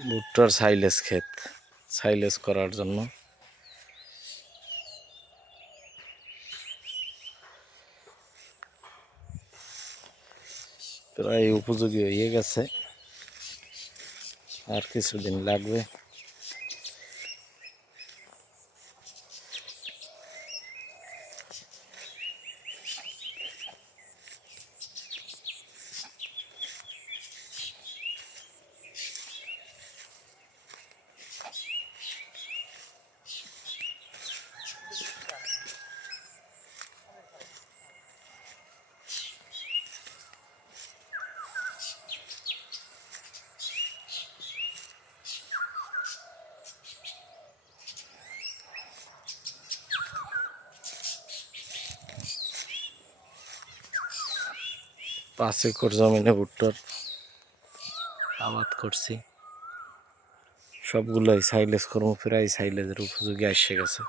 ভুট্টার সাইলেজ ক্ষেত সাইলেজ করার জন্য। প্রায় উপযোগী হয়ে গেছে। আর কিছুদিন লাগবে। পাঁচ একর জমিনে ভুট্টার আবাদ করছি। সবগুলোই সাইলেজ কর্ম প্রায় সাইলেজের উপযোগী এসে গেছে।